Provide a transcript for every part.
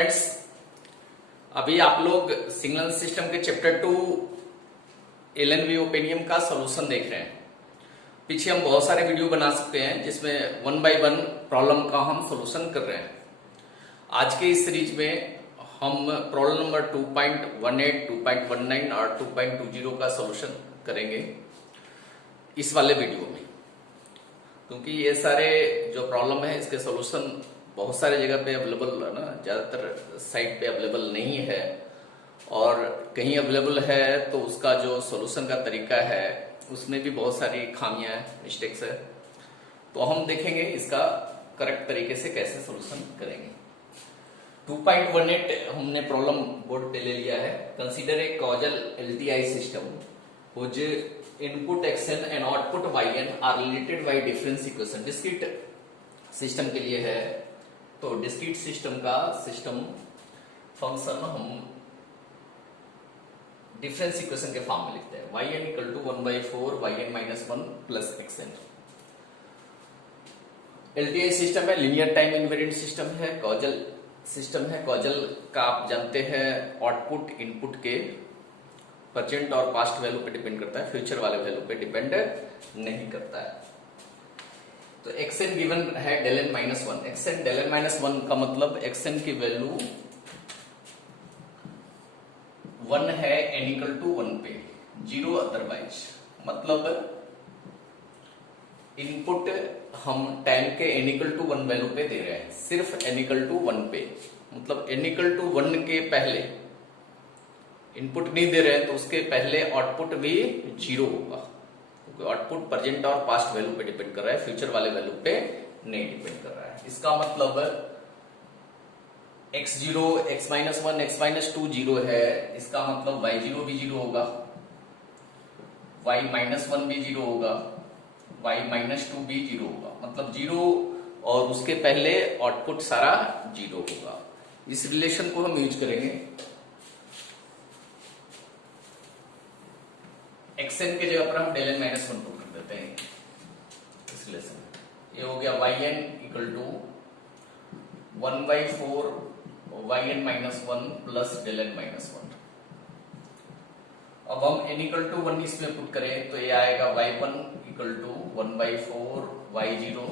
Friends, अभी आप लोग सिग्नल सिस्टम के चैप्टर 2 एलएनवी ओपेनियम का सॉल्यूशन देख रहे हैं। पीछे हम बहुत सारे वीडियो बना सकते हैं जिसमें 1 बाय 1 प्रॉब्लम का हम सॉल्यूशन कर रहे हैं। आज के इस सीरीज में हम प्रॉब्लम नंबर 2.18, 2.19 और 2.20 का सॉल्यूशन करेंगे इस वाले वीडियो में, क्योंकि ये सारे जो प्रॉब्लम है इसके सॉल्यूशन बहुत सारे जगह पे अवेलेबल है ना, ज़्यादातर साइट पे अवेलेबल नहीं है, और कहीं अवेलेबल है तो उसका जो सॉल्यूशन का तरीका है उसमें भी बहुत सारी खामियां हैं, मिस्टेक्स है। तो हम देखेंगे इसका करेक्ट तरीके से कैसे सॉल्यूशन करेंगे। 2.18 हमने प्रॉब्लम बोर्ड पे ले लिया है। Consider a causal LTI system which input xn and output yn are related by difference equation. Discrete system के लिए है, तो डिस्क्रीट सिस्टम का सिस्टम फंक्शन हम डिफरेंस इक्वेशन के फॉर्म में लिखते हैं। yn equal to 1/4 yn minus 1 plus xn। LTI system है, लीनियर टाइम इनवेरिएंट सिस्टम है, कॉजल सिस्टम है। कॉजल का आप जानते हैं आउटपुट इनपुट के प्रेजेंट और पास्ट वैल्यू पे डिपेंड करता है, फ्यूचर वाले वैल्यू पे डिपेंड नहीं करता है। तो xn गिवन है del n minus 1। xn del n minus 1 का मतलब xn की वैल्यू 1 है n इक्वल टू 1 पे, 0 अदरवाइज। मतलब इनपुट हम टाइम के n इक्वल टू 1 वैल्यू पे दे रहे हैं, सिर्फ n इक्वल टू 1 पे। मतलब n इक्वल टू 1 के पहले इनपुट नहीं दे रहे हैं तो उसके पहले आउटपुट भी 0 होगा, क्योंकि आउटपुट प्रेजेंट और पास्ट वैल्यू पे डिपेंड कर रहा है, फ्यूचर वाले वैल्यू पे नहीं डिपेंड कर रहा है। इसका मतलब x0 x minus 1 x minus 2 0 है, इसका मतलब y0 भी 0 होगा, y माइनस 1 भी 0 होगा, y माइनस 2 भी 0 होगा। मतलब 0 और उसके पहले आउटपुट सारा 0 होगा। इस रिलेशन को हम यूज करेंगे। xn के जगह पर हम del n माइनस 1 पुट कर देते हैं इस रिलेशन में। ये हो गया yn equal to 1/4 yn minus 1 plus del n minus 1। अब हम n इक्वल टू 1 इसमें पुट करें तो ये आएगा y1 इक्वल टू 1/4 y0,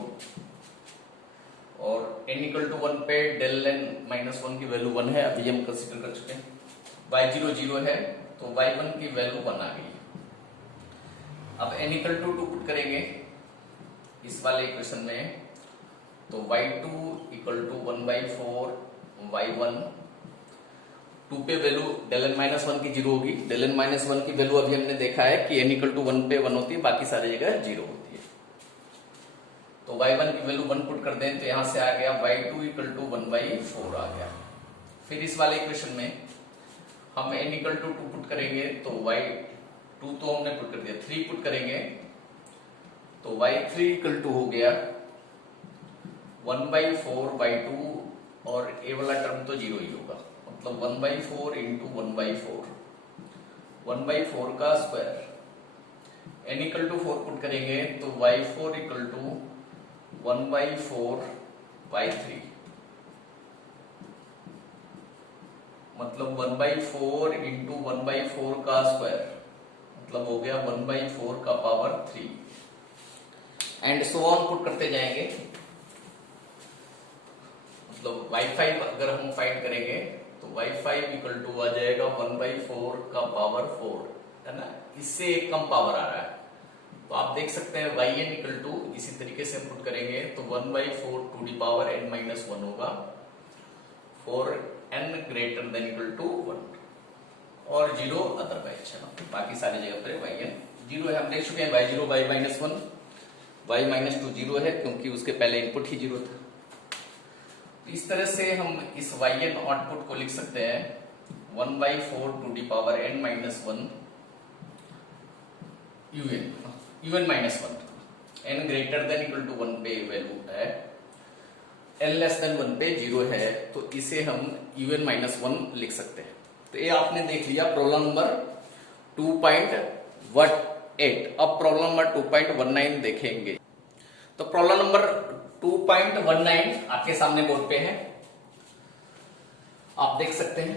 और n इक्वल टू 1 पे del n माइनस 1 की वैल्यू 1 है, अभी हम कंसीडर कर चुके हैं। y0 0 है तो y1 की वैल्यू 1 आ गई। अब n इक्वल टू 2 पुट करेंगे इस वाले इक्वेशन में, तो y2 इक्वल टू 1/4 y1, 2 पे वैल्यू del n माइनस 1 की 0 होगी। del n माइनस 1 की वैल्यू अभी हमने देखा है कि n इक्वल टू 1 पे 1 होती है, बाकी सारी जगह 0 होती है। तो y1 की वैल्यू 1 पुट कर दें तो यहां से आ गया y2 इक्वल टू 1/4 आ गया। फिर इस वाले इक्वेशन में हम n इक्वल टू 2 पुट करेंगे तो y2 तो हमने पुट कर दिया, 3 पुट करेंगे तो y3 इक्वल टू हो गया 1/4 y2, और ए वाला टर्म तो 0 ही होगा। मतलब 1/4 इंटू 1/4, 1/4 का square. n equal to 4 put करेंगे तो y4 इक्वल टू 1/4 y3, मतलब 1/4 इंटू 1/4 का स्क्वायर, मतलब हो गया 1/4 का power 3, and so on put करते जाएंगे। मतलब y5 अगर हम फाइंड करेंगे तो y5 इक्वल टू आ जाएगा 1/4 का पावर 4, है ना, इससे एक कम पावर आ रहा है। तो आप देख सकते हैं yn इक्वल टू इसी तरीके से हम पुट करेंगे तो 1/4 to the power n minus 1 होगा, for n greater than equal to 1, और 0 अदरवाइज, है ना। बाकी सारी जगह पर yn 0 है, हम देख चुके हैं y0 y minus 1, y minus 2 0 है क्योंकि उसके पहले इनपुट ही 0 था। तो इस तरह से हम इस yn आउटपुट को लिख सकते हैं 1/4 to the power n minus 1 un minus 1, n greater than equal to 1 पे वैल्यू है, n लेस देन 1 पे 0 है, तो इसे हम un माइनस 1 लिख सकते हैं। तो ये आपने देख लिया प्रॉब्लम नंबर 2.18। अब प्रॉब्लम नंबर 2.19 देखेंगे। तो प्रॉब्लम नंबर 2.19 आपके सामने बोर्ड पे है। आप देख सकते हैं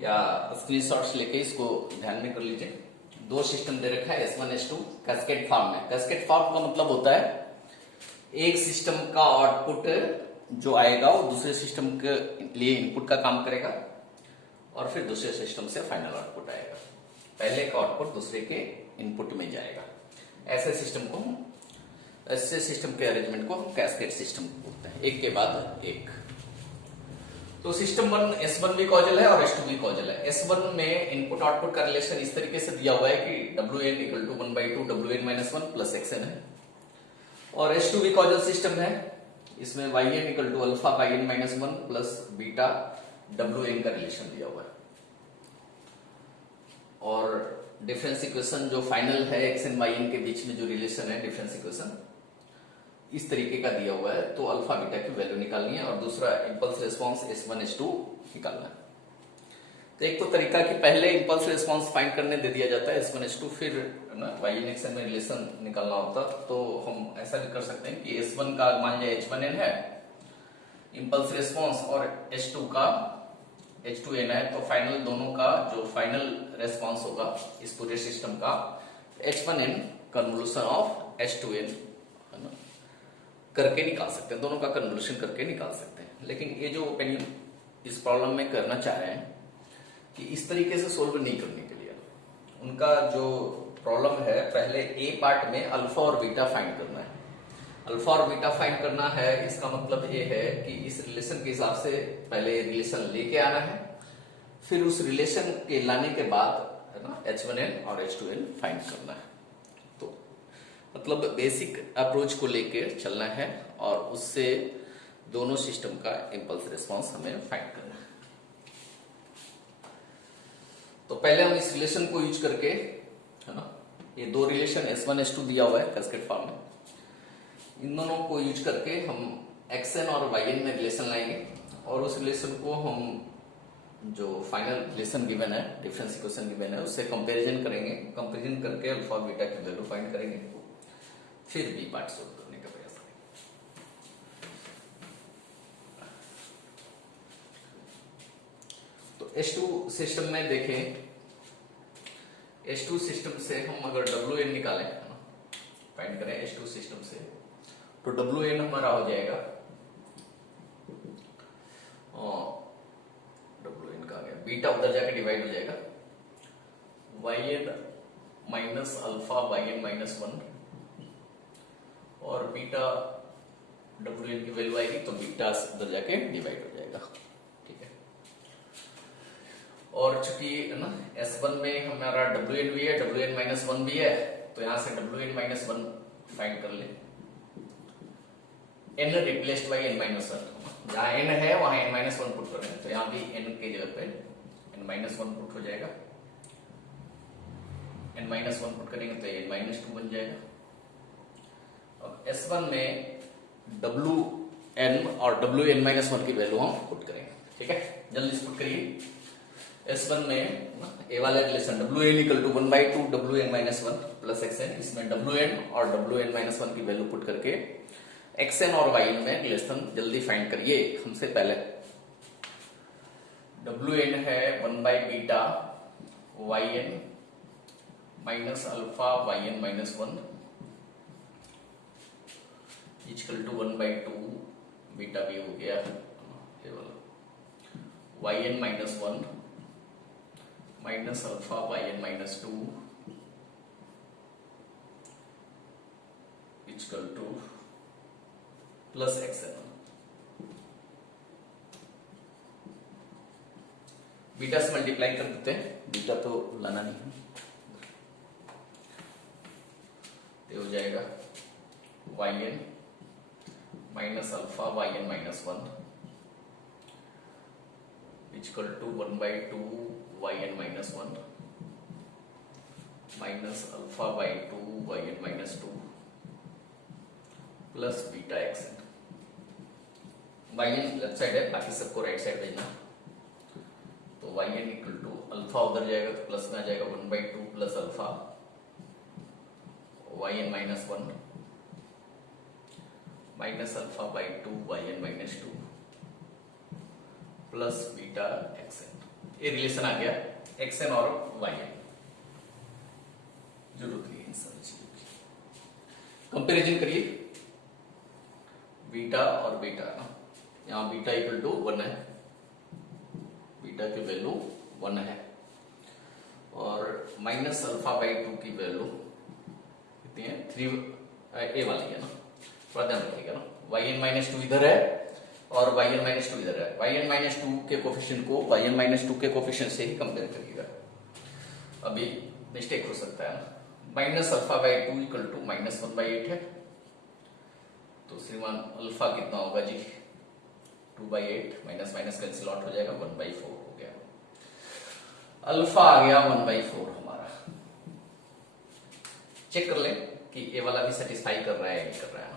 या स्क्रीनशॉट्स लेके इसको ध्यान में कर लीजिए। दो सिस्टम दे रखा है S1 S2 कैस्केड फॉर्म में। कैस्केड फॉर्म का मतलब होता है एक सिस्टम का आउटपुट जो आएगा वो दूसरे सिस्टम के लिए इनपुट का काम करेगा और फिर दूसरे सिस्टम से फाइनल आउटपुट आएगा। पहले का आउटपुट दूसरे के इनपुट में जाएगा। ऐसे सिस्टम के अरेंजमेंट को हम कैस्केड सिस्टम बोलते हैं, एक के बाद एक। तो सिस्टम 1 S1 भी कॉजल है और S2 भी कॉजल है। S1 में इनपुट आउटपुट का रिलेशन इस तरीके से दिया हुआ है कि Wn equal to 1/2 Wn-1 plus Xn है। और S2 भी कॉजल सिस्टम है, इसमें Yn equal to alpha Yn-1 plus beta Wn का रिलेशन दिया हुआ है। और डिफरेंस इक्वेशन जो फाइनल है Xn Yn के बीच में जो रिलेशन है डिफरेंस इक्वेशन इस तरीके का दिया हुआ है। तो अल्फा बीटा की वैल्यू निकालनी है और दूसरा इंपल्स रिस्पांस S1 S2 निकालना है। तो एक तो तरीका कि पहले इंपल्स रिस्पांस फाइंड करने दे दिया जाता है S1 S2, फिर Yn Xn में रिलेशन निकालना होता। तो हम ऐसा भी कर सकते हैं कि S1 का मान लिया H1n है इंपल्स रिस्पांस और S2 का H2n है। तो फाइनल दोनों का जो फाइनल रिस्पांस होगा इस पूरे सिस्टम का H1n कन्वोल्यूशन ऑफ H2n करके निकाल सकते हैं, दोनों का कन्वोल्यूशन करके निकाल सकते हैं। लेकिन ये जो ओपिनियन इस प्रॉब्लम में करना चाह रहे हैं कि इस तरीके से सोल्व नहीं करने के लिए उनका जो प्रॉब्लम है, पहले ए पार्ट में अल्फा और बीटा फाइंड करना है। अल्फा और बीटा फाइंड करना है, इसका मतलब ये है कि इस रिलेशन के हिसाब से पहले रिलेशन लेके आना है, फिर उस रिलेशन के लाने के बाद है ना H1n और H2n फाइंड करना है। तो मतलब बेसिक अप्रोच को लेके चलना है और उससे दोनों सिस्टम का इंपल्स रिस्पांस हमें फाइंड करना है। तो पहले हम इस रिलेशन को यूज करके है ना, ये दो रिलेशन S1 S2 दिया हुआ है कैस्केड फॉर्म में, इन दोनों को यूज करके हम Xn और Yn में रिलेशन लाएंगे और उस रिलेशन को हम जो फाइनल रिलेशन गिवन है डिफरेंस इक्वेशन गिवन है उससे कंपैरिजन करेंगे। कंपैरिजन करके अल्फा बीटा की वैल्यू फाइंड करेंगे, फिर बी पार्ट सोल्व करने का प्रयास करेंगे। तो H2 सिस्टम में देखें, H2 सिस्टम से हम अगर Wn निकालें फाइंड करें H2 सिस्टम से, तो Wn हमारा हो जाएगा Wn का आ गया, बीटा उधर जाके डिवाइड हो जाएगा Yn माइनस अल्फा Yn-1 और बीटा Wn की वैल्यू आएगी तो बीटा उधर जाके डिवाइड हो जाएगा। ठीक है, और चूंकि है ना S1 में हमारा Wn भी है Wn-1 भी है, तो यहां से Wn-1 फाइंड कर ले। n रिप्लेस्ड बाय n-1, जहां n है वहां n-1 पुट कर रहे हैं, तो यहां भी n की जगह पे n-1 पुट हो जाएगा। n-1 पुट करेंगे तो n-2 बन जाएगा। अब S1 में Wn और Wn-1 की वैल्यू हम पुट करेंगे। ठीक है, जल्दी से पुट करिए। S1 में ए वाला relation Wn equal to 1/2 Wn-1 plus Xn, इसमें Wn और Wn-1 की वैल्यू पुट करके Xn और Yn में रिलेशन जल्दी फाइंड करिए। हमसे पहले Wn है 1/बीटा Yn minus alpha Yn-1 equal to 1/2 beta भी हो गया ये वाला Yn-1 minus alpha Yn-2 equal to plus Xn। Beta से मल्टीप्लाई कर देते हैं, बीटा तो लाना नहीं है, तो हो जाएगा Yn minus alpha Yn-1 equal to 1/2 Yn-1 minus alpha by 2 Yn-2 plus beta Xn। Yn left side है, बाकी सबको राइट साइड भेजना। तो Yn इक्वल टू अल्फा उधर जाएगा तो प्लस में आ जाएगा 1/2 plus alpha Yn-1 minus alpha by 2 Yn-2 plus beta xn, ये रिलेशन आ गया एक्सएन और वाई एन। जरूरत नहीं है इन सारी चीजों की। कंपेरिजन करिए बीटा और बीटा ना, यहां बीटा इक्वल टू 1 है, बीटा की वैल्यू 1 है, और माइनस अल्फा बाई 2 की वैल्यू कितनी है 3, ए वाली है ना, थोड़ा ध्यान रखिएगा ना। वाई एन माइनस 2 इधर है और वाई एन माइनस 2 इधर है। वाई एन माइनस 2 के कोफिशिएंट को वाई एन माइनस 2 के कोफिशिएंट से ही कंपेयर करिएगा, अभी मिस्टेक हो सकता है ना। Minus alpha by 2 equal to minus 1/8 है, तो श्रीमान अल्फा कितना होगा जी 2/8, माइनस माइनस कैंसिल आउट हो जाएगा, 1/4 हो गया। अल्फा आ गया 1/4 हमारा। चेक कर लें कि ए वाला भी सेटिस्फाई कर रहा है नहीं कर रहा है,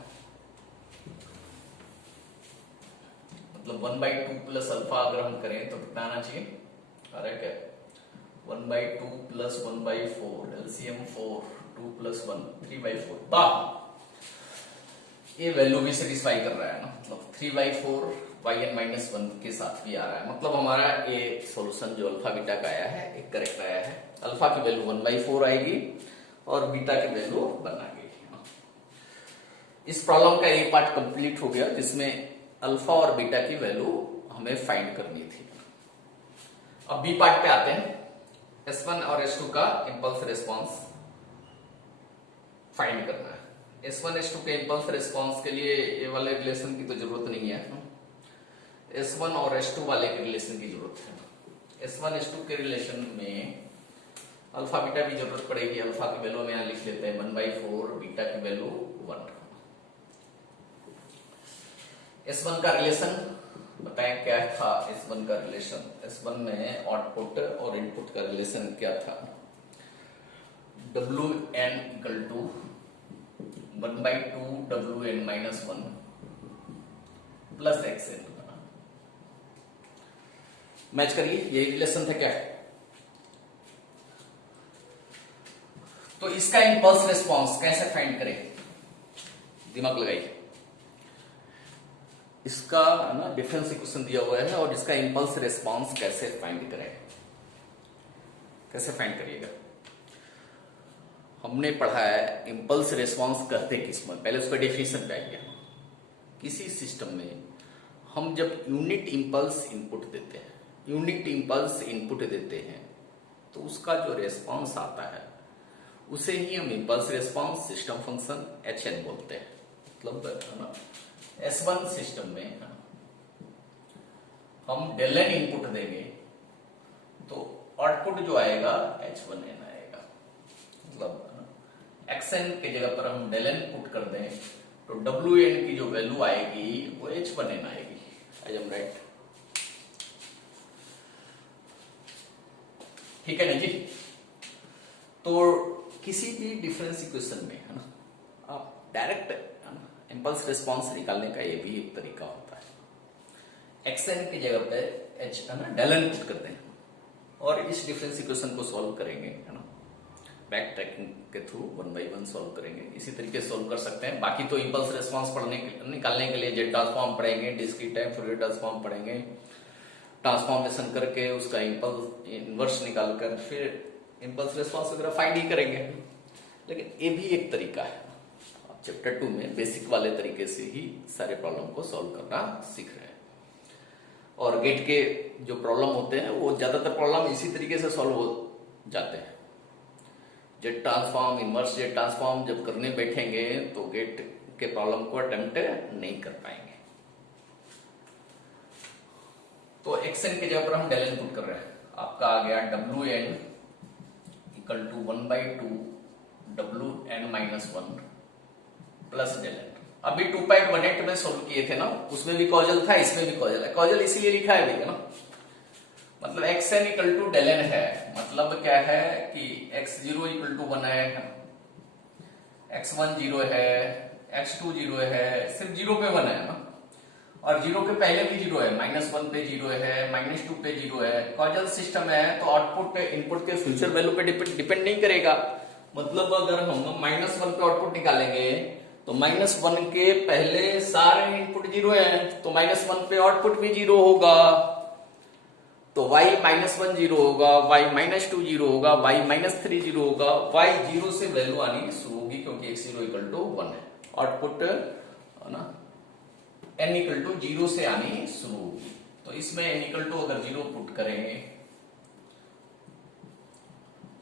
मतलब 1/2 प्लस अल्फा अगर हम करें तो कितना आना चाहिए, आ रहा है क्या 1/2 प्लस 1/4, एलसीएम 4, 2 प्लस 1 3/4। वाह, ये वैल्यू भी सेटिस्फाई कर रहा है ना, मतलब 3/4 वाई एन माइनस 1 के साथ भी आ रहा है। मतलब हमारा ये सॉल्यूशन जो अल्फा बीटा का आया है एक करेक्ट आया है। अल्फा की वैल्यू 1/4 आएगी और बीटा की वैल्यू 1 आ गई। इस प्रॉब्लम का ये पार्ट कंप्लीट हो गया जिसमें अल्फा और बीटा की वैल्यू हमें फाइंड करनी थी। अब बी पार्ट पे आते हैं। S1 और S2 का इंपल्स रिस्पांस फाइंड करना है। S1 S2 के इंपल्स रिस्पांस के लिए ये वाले रिलेशन की तो जरूरत नहीं है, S1 और S2 वाले के रिलेशन की जरूरत है। S1 S2 के रिलेशन में अल्फा बीटा की जरूरत पड़ेगी। अल्फा की वैल्यू में यहां लिख लेते हैं 1/4, बीटा की वैल्यू 1। S1 का रिलेशन बताएं क्या था। S1 का रिलेशन, S1 में आउटपुट और इनपुट का रिलेशन क्या था, Wn equal to 1/2 Wn minus 1 plus Xn। Match करिए, यही रिलेशन था क्या। तो इसका इंपल्स रिस्पांस कैसे फाइंड करें, दिमाग लगाइए। इसका ना डिफरेंस इक्वेशन दिया हुआ है और इसका इंपल्स रिस्पांस कैसे फाइंड करें, कैसे फाइंड करिएगा। हमने पढ़ा है इंपल्स रिस्पांस कहते किसमें, पहले उसका डेफिनेशन पे आइए। किसी सिस्टम में हम जब यूनिट इंपल्स इनपुट देते हैं, यूनिट इंपल्स इनपुट देते हैं तो उसका जो रिस्पांस आता है उसे ही हम impulse response system function HN बोलते हैं। मतलब है ना S1 सिस्टम में हम डेलन इनपुट देंगे तो आउटपुट जो आएगा H1n आएगा। मतलब Xn की जगह पर हम डेलन पुट कर दें तो Wn की जो वैल्यू आएगी वो H1n आएगी। आई एम राइट, ठीक है ना जी। तो किसी भी डिफरेंस इक्वेशन में है ना आप डायरेक्ट इंपल्स रिस्पांस निकालने का ये भी एक तरीका होता है। Xn की जगह पे H है ना डेलन पुट करते हैं और इस डिफरेंस इक्वेशन को सॉल्व करेंगे है ना, बैक ट्रैकिंग के थ्रू 1 by 1 सॉल्व करेंगे। इसी तरीके से सॉल्व कर सकते हैं। बाकी तो इंपल्स रिस्पांस निकालने के लिए जेड ट्रांसफॉर्म पढ़ेंगे, डिस्क्रीट टाइम फूरियर ट्रांसफॉर्म पढ़ेंगे, ट्रांसफॉर्मेशन करके उसका इंपल्स इनवर्स निकालकर फिर इंपल्स रिस्पांस वगैरह फाइंड ही करेंगे। लेकिन ये भी एक तरीका है, चैप्टर 2 में बेसिक वाले तरीके से ही सारे प्रॉब्लम को सॉल्व करना सीख रहे हैं। और गेट के जो प्रॉब्लम होते हैं वो ज्यादातर प्रॉब्लम इसी तरीके से सॉल्व हो जाते हैं। Jet transform, inverse jet transform जब करने बैठेंगे तो गेट के प्रॉब्लम को अटेम्प्ट नहीं कर पाएंगे। तो Xn की जगह पर हम डेलन पुट कर रहे हैं। आपका आ गया Wn equal to 1/2 Wn minus 1 plus डेलन। अभी 2.18 में सोल्व किए थे ना, उसमें भी कॉजल था, इसमें भी कॉजल है। कॉजल इसीलिए लिखा है भैया ना, मतलब Xn इक्वल टू डेलन है। मतलब क्या है कि x0 इक्वल टू 1 है, x1 0 है, x2 0 है, सिर्फ 0 पे 1 है ना, और 0 के पहले भी 0 है, -1 पे 0 है, -2 पे 0 है। कॉजल सिस्टम है तो आउटपुट पे इनपुट के फ्यूचर वैल्यू पे डिपेंड नहीं करेगा। मतलब अगर हम -1 पे आउटपुट निकालेंगे तो -1 के पहले सारे इनपुट 0 है तो -1 पे आउटपुट भी 0 होगा। y-1 0 होगा, y-2 0 होगा, y-3 0 होगा, y 0 से वैल्यू आनी शुरू होगी क्योंकि x0 इक्वल टू 1 है। आउटपुट है ना n इक्वल टू 0 से आनी शुरू होगी। तो इसमें n इक्वल टू अगर 0 पुट करेंगे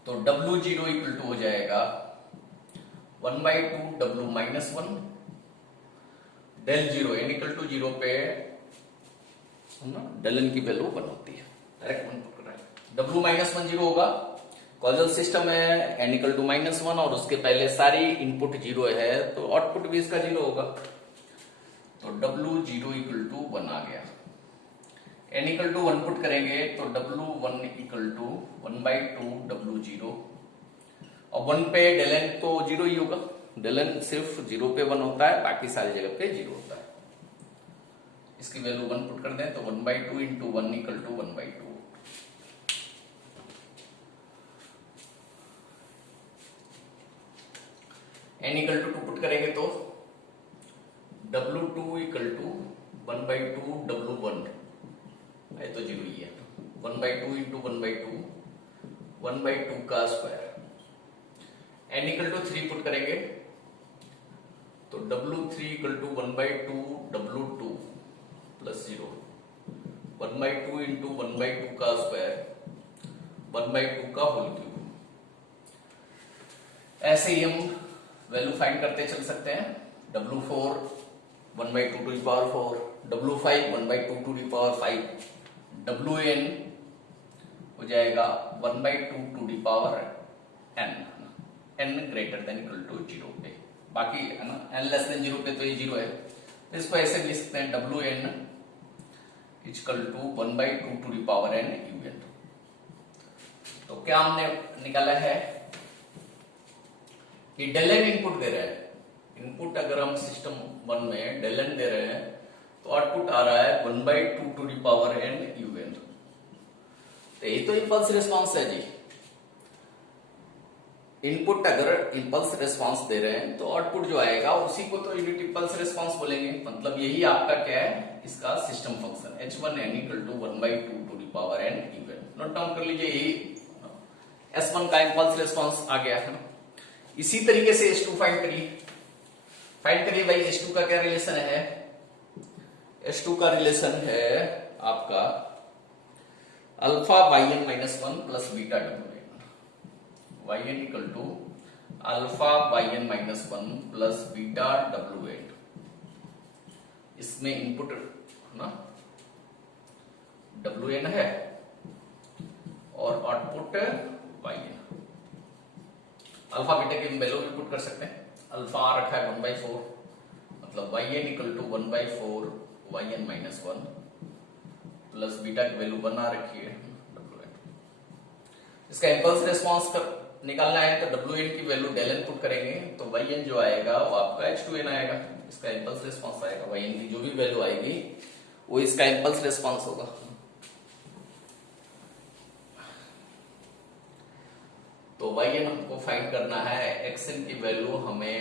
तो W0 इक्वल टू हो जाएगा 1/2 W-1 del 0 n equal to 0 पे डेल n की वैल्यू 1 होती है। डायरेक्ट 1 पुट कर रहा है। W-1 0 होगा, कॉजल सिस्टम है, n इक्वल टू -1 और उसके पहले सारी इनपुट 0 है तो आउटपुट भी इसका 0 होगा। तो W0 इक्वल टू 1 आ गया। n इक्वल टू 1 पुट करेंगे तो W1 इक्वल टू 1/2 W0 और 1 पे डेल n तो 0 ही होगा। डेल n सिर्फ 0 पे 1 होता है, बाकी सारी जगह पे 0 होता है। इसकी वैल्यू 1 पुट कर दें तो 1/2 into 1 equal to 1/2। n equal to 2 put करेंगे तो W2 इक्वल टू 1/2 W1 है तो 0 ही है। 1/2 इंटू 1/2 1/2 का square. n equal to 3 put करेंगे तो W3 equal to 1/2 W2 plus 0 1/2 into 1/2 का स्क्वायर 1/2 का होल क्यूब। ऐसे ही हम वैल्यू फाइंड करते चल सकते हैं। W4 1/2 to the power 4, W5 1/2 to the power 5, Wn हो जाएगा 1/2 to the power n greater than equal to 0 पे। बाकी है ना n लेस देन 0 पे तो ये 0 है। इसको ऐसे लिख सकते हैं Wn equal to 1/2 to the power n un। तो क्या हमने निकाला है कि डेल n इनपुट दे रहे हैं। इनपुट अगर हम सिस्टम 1 में डेल n दे रहे हैं तो आउटपुट आ रहा है 1/2 to the power n un। तो यही तो इंपल्स रिस्पांस है जी। इनपुट अगर इंपल्स रिस्पांस दे रहे हैं तो आउटपुट जो आएगा उसी को तो यूनिट इंपल्स रिस्पांस बोलेंगे। मतलब यही आपका क्या है, इसका system function h1n equal to 1/2 to the power n un। Note down कर लीजिए, यही S1 का इंपल्स रिस्पांस आ गया है। इसी तरीके से S2 फाइंड करिए भाई। S2 का क्या रिलेशन है? S2 का रिलेशन है आपका alpha yn-1 plus beta wn। yn equal to alpha yn-1 plus beta wn। इसमें इनपुट ना wn है और आउटपुट yn। अल्फा बीटा की वैल्यू भी पुट कर सकते हैं। अल्फा आ रखा है 1/4, मतलब yn equal to 1/4 yn-1 plus beta की वैल्यू 1 आ रखी है wn। इसका इंपल्स रिस्पांस निकालना है तो wn की वैल्यू डेल n पुट करेंगे तो yn जो आएगा वो आपका h2n आएगा। इसका इंपल्स रिस्पांस आएगा। yn की जो भी वैल्यू आएगी वो इसका इंपल्स रिस्पांस होगा। तो yn हमको फाइंड करना है, xn की वैल्यू हमें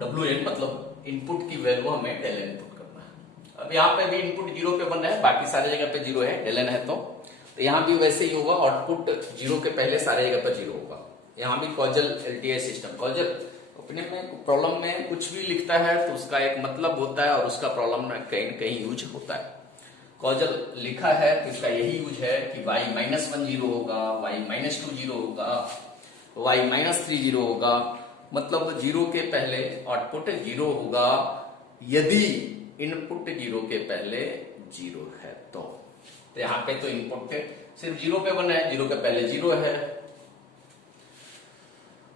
wn मतलब इनपुट की वैल्यू हमें डेल n पुट करना है। अब यहाँ पे भी इनपुट 0 पे बन रहा है, बाकी सारी जगह पे 0 है, डेल n है तो यहाँ भी वैसे ही होगा। आउटपुट 0 के पहले सारी जगह पर 0 होगा। यहाँ भी causal LTI system, causal opinion में प्रॉब्लम में कुछ भी लिखता है तो उसका एक मतलब होता है और उसका प्रॉब्लम में कहीं न कहीं यूज होता है। कॉजल लिखा है तो इसका यही यूज है कि y-1 0 होगा, y-2 0 होगा, y-3 0 होगा। मतलब 0 के पहले आउटपुट 0 होगा यदि इनपुट 0 के पहले 0 है तो यहाँ पे तो इनपुट सिर्फ 0 पे बना है, 0 के पहले 0 है।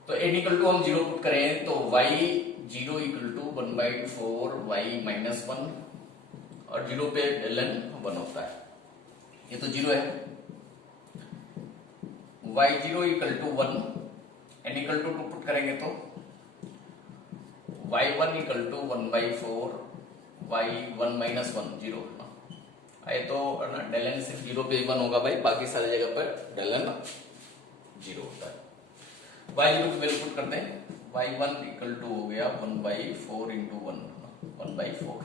तो n इक्वल टू हम 0 पुट करें तो y0 इक्वल टू 1/4 y-1 और 0 पे डेल n 1 होता है। ये तो 0 है। y0 equal to 1, n equal to 2 put करेंगे तो y1 इक्वल टू 1/4 y1-1 0 आए तो डेल n सिर्फ 0 पे 1 होगा भाई, बाकी सारी जगह पर डेल n 0 होता है। y0 की वैल्यू पुट करते हैं। y1 इक्वल टू हो गया 1/4 इंटू 1 1/4।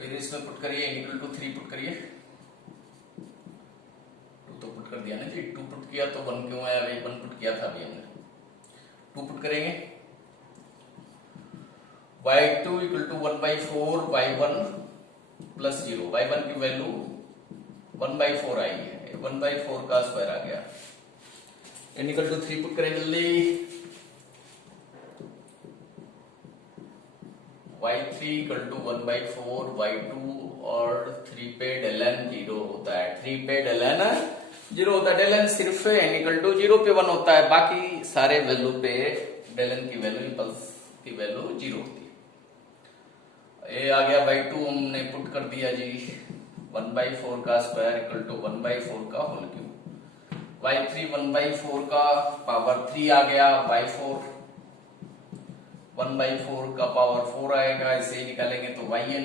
फिर इसमें पुट करिए n इक्वल टू 3 पुट करिए, 2 तो पुट कर दिया ना जी, 2 पुट किया तो 1 क्यों आया, अभी 1 पुट किया था अभी हमने, 2 पुट करेंगे, y2 equal to 1/4 y1 plus 0, y1 की वैल्यू 1/4 आई है, 1/4 का स्क्वायर आ गया, n इक्वल टू 3 पुट करें जल्दी, y3 इक्वल टू 1/4 y2 और 3 पे del n 0 होता है, 3 पे del n 0 होता है, del n सिर्फ n इक्वल टू 0 पे 1 होता है, बाकी सारे वैल्यू पे del n की वैल्यू, इंपल्स की वैल्यू 0 होती है। ये आ गया y2 हमने पुट कर दिया जी, 1/4 का स्क्वायर इक्वल टू 1/4 का होल क्यूब, y3 1/4 का पावर 3 आ गया, y4 1/4 का पावर 4 आएगा, इसे निकालेंगे तो yn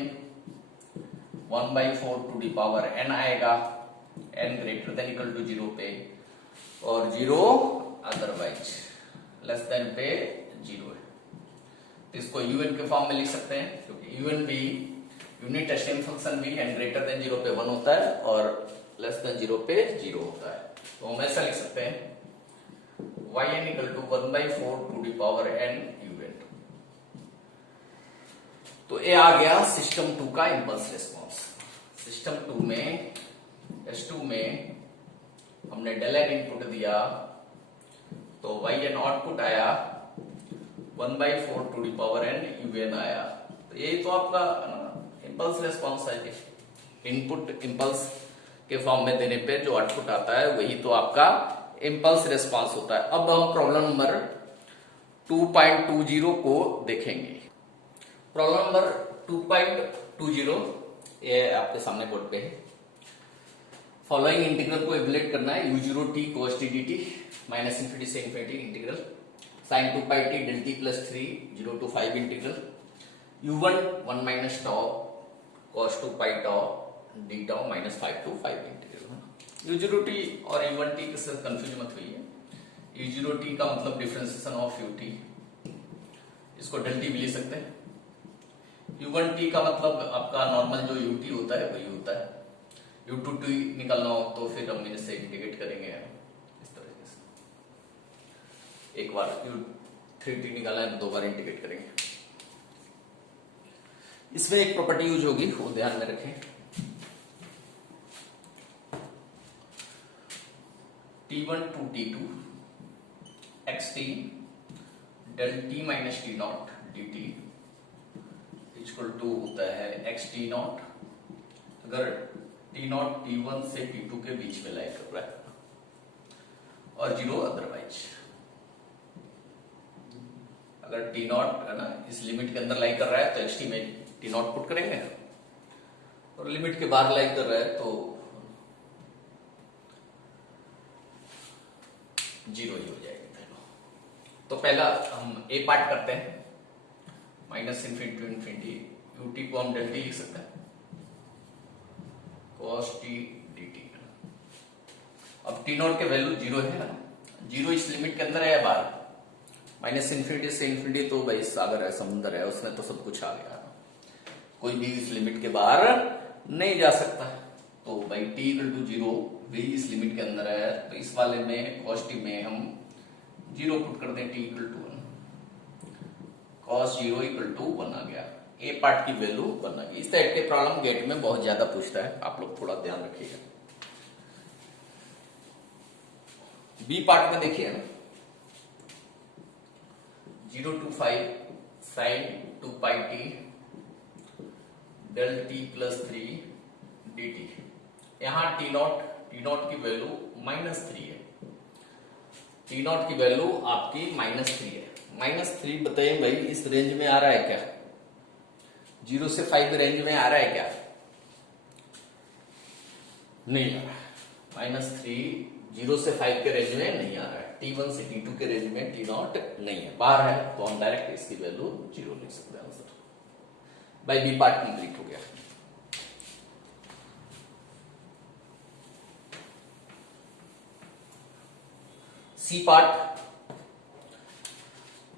1/4 to the power n आएगा, n greater than equal to 0 पे, और 0 अदरवाइज लेस देन पे 0 है, तो इसको un के फॉर्म में लिख सकते हैं, क्योंकि un भी यूनिट टेस्टिंग फंक्शन भी n ग्रेटर देन 0 पे 1 होता है और लेस देन 0 पे 0 होता है, तो हम ऐसा लिख सकते हैं yn equal to 1/4 to the power n un। तो ये आ गया सिस्टम 2 का इंपल्स रिस्पॉन्स। सिस्टम 2 में S2 में हमने del n इनपुट दिया तो yn आउटपुट आया 1/4 to the power n un आया, तो यही तो आपका इंपल्स रिस्पॉन्स है, इनपुट इंपल्स के फॉर्म में देने पे जो आउटपुट आता है वही तो आपका इंपल्स रिस्पॉन्स होता है। अब हम प्रॉब्लम नंबर 2.20 को देखेंगे। प्रॉब्लम नंबर 2.20 ये आपके सामने बोर्ड पे है। फॉलोइंग इंटीग्रल को इवैल्यूएट करना है, u0t cos t dt minus infinity से infinity integral sin 2πt del t plus 3 0 to 5 integral u1 1 minus tau cos 2π tau d tau minus 5 to 5 integral. u0t और u1t के साथ confuse मत होइए, u0t का मतलब डिफरेंशिएशन ऑफ ut, इसको del t भी ले सकते हैं, u1t का मतलब आपका नॉर्मल जो ut होता है वही होता है, u2t निकालना हो तो फिर हम इसे इंटीग्रेट करेंगे इस तरीके से, एक बार u3t निकाला है तो 2 बार इंटीग्रेट करेंगे। इसमें एक प्रॉपर्टी यूज होगी वो ध्यान में रखें, t1 to t2 xt del t minus t naught dt equal to होता है xt नॉट, अगर t नॉट t1 से t2 के बीच में लाई कर रहा है और 0 अदरवाइज, अगर t नॉट है ना इस लिमिट के अंदर लाई कर रहा है तो xt में t नॉट पुट करेंगे, और लिमिट के बाहर लाई कर रहा है तो 0 ही हो जाएगा। तो पहला हम ए पार्ट करते हैं, minus infinity to infinity, ut को हम del t लिख सकते हैं cos t dt। अब t नॉट के वैल्यू 0 है ना, 0 इस लिमिट के अंदर है या बाहर, माइनस इंफिनिटी से इंफिनिटी तो भाई सागर है, समुद्र है, उसमें तो सब कुछ आ गया, कोई भी इस लिमिट के बाहर नहीं जा सकता, तो भाई t इक्वल टू 0 भी इस लिमिट के अंदर है, तो इस वाले में cos t में हम 0 पुट कर दें, t equal to 1, cos 0 equal to 1 आ गया, ए पार्ट की वैल्यू 1 आ गई। इस टाइप के प्रॉब्लम गेट में बहुत ज्यादा पूछता है, आप लोग थोड़ा ध्यान रखिएगा। बी पार्ट में देखिए ना, 0 to 5 sin 2πt del t plus 3 dt, यहां t नॉट की वैल्यू -3 है, t नॉट की वैल्यू आपकी -3 है, -3 बताइए भाई इस रेंज में आ रहा है क्या, 0 से 5 रेंज में आ रहा है क्या, नहीं आ रहा है, -3 0 से 5 के रेंज में नहीं आ रहा है, t1 से t2 के रेंज में t नॉट नहीं है, बाहर है, तो हम डायरेक्ट इसकी वैल्यू 0 लिख सकते हैं answer. By B part complete हो गया। C part,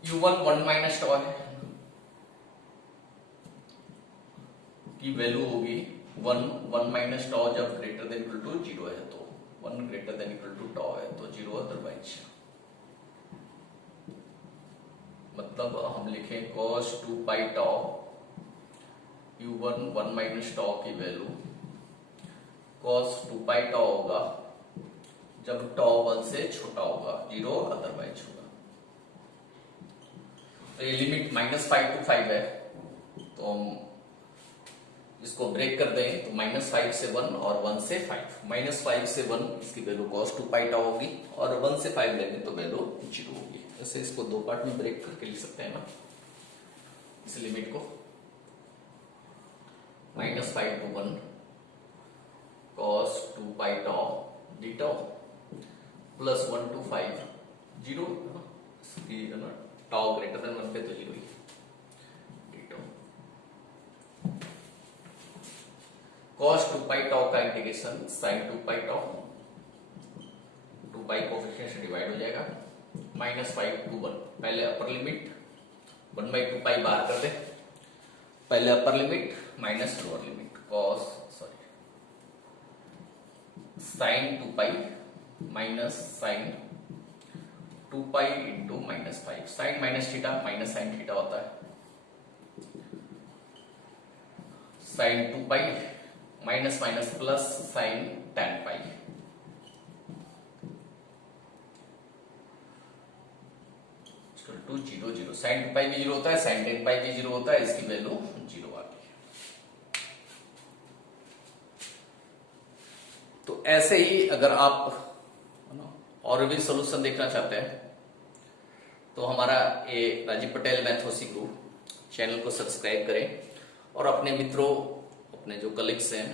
u1 1 minus tau है, की वैल्यू होगी 1 माइनस टॉ जब ग्रेटर देन इक्वल टू 0 है तो 1 ग्रेटर देन इक्वल टू टॉ है तो 0 अदरवाइज। मतलब हम लिखें cos 2 पाई टॉ u1 1 माइनस टॉ की वैल्यू cos 2 पाई टॉ होगा जब टॉ 1 से छोटा होगा, 0 अदरवाइज होगा। तो ये लिमिट -5 to 5 है, तो हम इसको ब्रेक कर दें तो -5 से 1 और 1 से 5। -5 से 1 इसकी वैल्यू cos 2 पाई टॉ होगी और 1 से 5 लेंगे तो वैल्यू 0 होगी। ऐसे इसको दो पार्ट में ब्रेक करके लिख सकते हैं ना, इस लिमिट को -5 to 1 cos 2 pi tau d tau plus 1 to 5 0 इसकी है ना, टॉ ग्रेटर देन 1 पे तो 0 ही डी टॉ। cos 2 पाई टॉ का इंटीग्रेशन sin 2 पाई टॉ 2 पाई कोफिशिएंट से डिवाइड हो जाएगा -5 to 1। पहले अपर लिमिट 1/2 पाई बाहर कर दे, पहले upper limit minus lower limit sin 2 pi minus sin 2 pi into -5। Sine minus theta minus sine theta होता है, sin 2 pi minus minus plus sin tan pi. To 0 0 sin 2 pi भी 0 होता है, sin tan पाई भी 0 होता है, इसकी वैल्यू 0 आती है। तो ऐसे ही अगर आप और भी सोल्यूशन देखना चाहते हैं तो हमारा ये राजीव पटेल मैथ ओ सी ग्रुप चैनल को सब्सक्राइब करें और अपने मित्रों, अपने जो कलीग्स हैं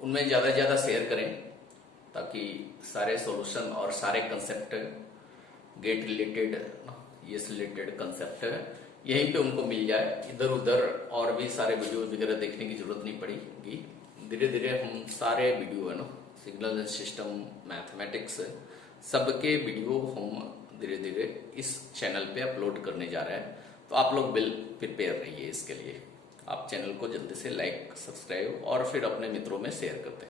उनमें ज्यादा से ज्यादा शेयर करें, ताकि सारे सॉल्यूशन और सारे कंसेप्ट गेट रिलेटेड, ये रिलेटेड कंसेप्ट यहीं पे उनको मिल जाए। इधर उधर और भी सारे वीडियो वगैरह देखने की जरूरत नहीं पड़ेगी। धीरे धीरे हम सारे वीडियो है ना, सिग्नल सिस्टम, मैथमेटिक्स, सबके वीडियो हम धीरे धीरे इस चैनल पे अपलोड करने जा रहे हैं। तो आप लोग बिल प्रिपेयर रहिए इसके लिए। आप चैनल को जल्दी से लाइक, सब्सक्राइब और फिर अपने मित्रों में शेयर करते हैं।